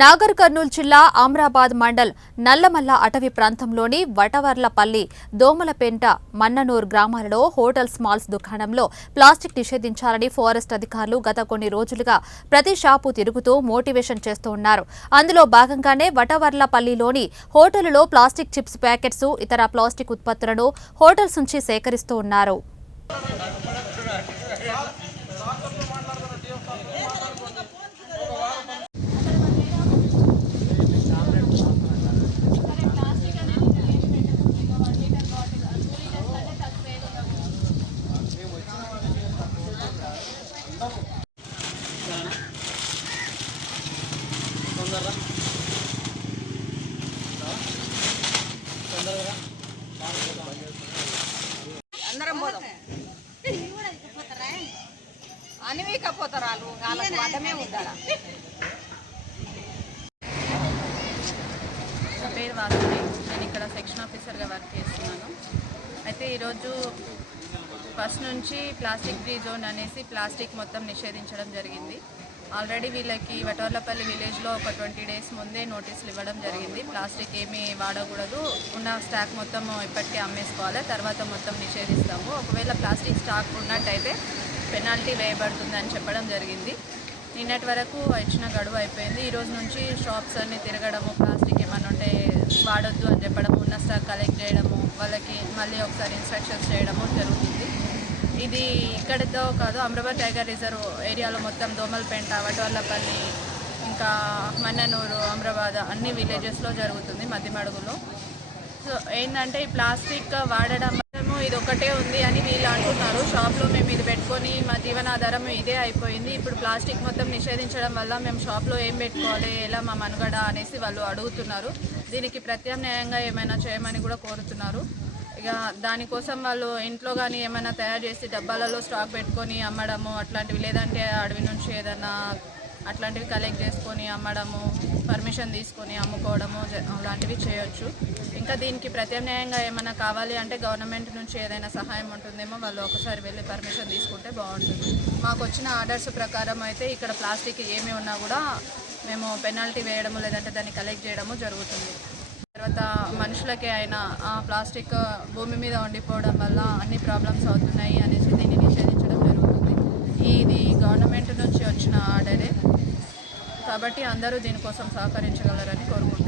నాగర్ కర్నూల్ జిల్లా అమ్రాబాద్ మండల్ నల్లమల్ల అటవీ ప్రాంతంలోని వటవర్లపల్లి, దోమలపేంట, మన్ననూర్ గ్రామాలలో హోటల్స్, మాల్స్ దుకాణంలో ప్లాస్టిక్ నిషేధించాలని ఫారెస్ట్ అధికారులు గత కొన్ని రోజులుగా ప్రతి షాపు తిరుగుతూ మోటివేషన్ చేస్తూ ఉన్నారు. అందులో భాగంగానే వటవర్లపల్లిలోని హోటలులో ప్లాస్టిక్ చిప్స్ ప్యాకెట్స్, ఇతర ప్లాస్టిక్ ఉత్పత్తులను హోటల్స్ నుంచి సేకరిస్తూ ఉన్నారు. అందరం పోదాం అనివీకపోతారు వాళ్ళకు అడ్డమే ఉండాలా. నా పేరు వాసుని, నేను ఇక్కడ సెక్షన్ ఆఫీసర్గా వర్క్ చేస్తున్నాను. అయితే ఈరోజు ఫస్ట్ నుంచి ప్లాస్టిక్ ఫ్రీ జోన్ అనేసి ప్లాస్టిక్ మొత్తం నిషేధించడం జరిగింది. ఆల్రెడీ వీళ్ళకి వటవర్లపల్లి విలేజ్లో ఒక 20 days ముందే నోటీసులు ఇవ్వడం జరిగింది. ప్లాస్టిక్ ఏమీ వాడకూడదు, ఉన్న స్టాక్ మొత్తం ఇప్పటికే అమ్మేసుకోవాలి, తర్వాత మొత్తం నిషేధిస్తాము, ఒకవేళ ప్లాస్టిక్ స్టాక్ ఉన్నట్టయితే పెనాల్టీ వేయబడుతుందని చెప్పడం జరిగింది. నిన్నటి వరకు ఇచ్చిన గడువు అయిపోయింది. ఈరోజు నుంచి షాప్స్ అన్నీ తిరగడము, ప్లాస్టిక్ ఏమైనా ఉంటే వాడొద్దు అని చెప్పడము, ఉన్న స్టాక్ కలెక్ట్ చేయడము, వాళ్ళకి మళ్ళీ ఒకసారి ఇన్స్ట్రక్షన్స్ చేయడము జరుగుతుంది. ఇది ఇక్కడితో కాదు, అమ్రాబాద్ టైగర్ రిజర్వ్ ఏరియాలో మొత్తం దోమలపేంట, వటవర్లపల్లి, ఇంకా మన్ననూరు, అమ్రాబాద్ అన్ని విలేజెస్లో జరుగుతుంది, మధ్యమడుగులో. సో ఏంటంటే ఈ ప్లాస్టిక్ వాడడం ఇది ఒకటే ఉంది అని వీళ్ళు అంటున్నారు. షాప్లో మేము ఇది పెట్టుకొని మా జీవనాధారం ఇదే అయిపోయింది. ఇప్పుడు ప్లాస్టిక్ మొత్తం నిషేధించడం వల్ల మేము షాప్లో ఏం పెట్టుకోవాలి, ఎలా మా మనుగడ అనేసి వాళ్ళు అడుగుతున్నారు. దీనికి ప్రత్యామ్నాయంగా ఏమైనా చేయమని కూడా కోరుతున్నారు. ఇక దానికోసం వాళ్ళు ఇంట్లో కానీ ఏమైనా తయారు చేసి డబ్బాలలో స్టాక్ పెట్టుకొని అమ్మడము అట్లాంటివి, లేదంటే అడవి నుంచి ఏదైనా అట్లాంటివి కలెక్ట్ చేసుకొని అమ్మడము, పర్మిషన్ తీసుకొని అమ్ముకోవడము అలాంటివి చేయొచ్చు. ఇంకా దీనికి ప్రత్యామ్నాయంగా ఏమైనా కావాలి అంటే గవర్నమెంట్ నుంచి ఏదైనా సహాయం ఉంటుందేమో, వాళ్ళు ఒకసారి వెళ్ళి పర్మిషన్ తీసుకుంటే బాగుంటుంది. మాకు వచ్చిన ఆర్డర్స్ ప్రకారం అయితే ఇక్కడ ప్లాస్టిక్ ఏమి ఉన్నా కూడా మేము పెనాల్టీ వేయడము, లేదంటే దాన్ని కలెక్ట్ చేయడము జరుగుతుంది. తర్వాత మనుషులకే అయినా ప్లాస్టిక్ భూమి మీద ఉండిపోవడం వల్ల అన్ని ప్రాబ్లమ్స్ అవుతున్నాయి అనేసి దీన్ని నిషేధించడం జరుగుతుంది. ఇది గవర్నమెంట్ నుంచి వచ్చిన ఆర్డరే కాబట్టి అందరూ దీనికోసం సహకరించగలరని కోరుకుంటున్నాను.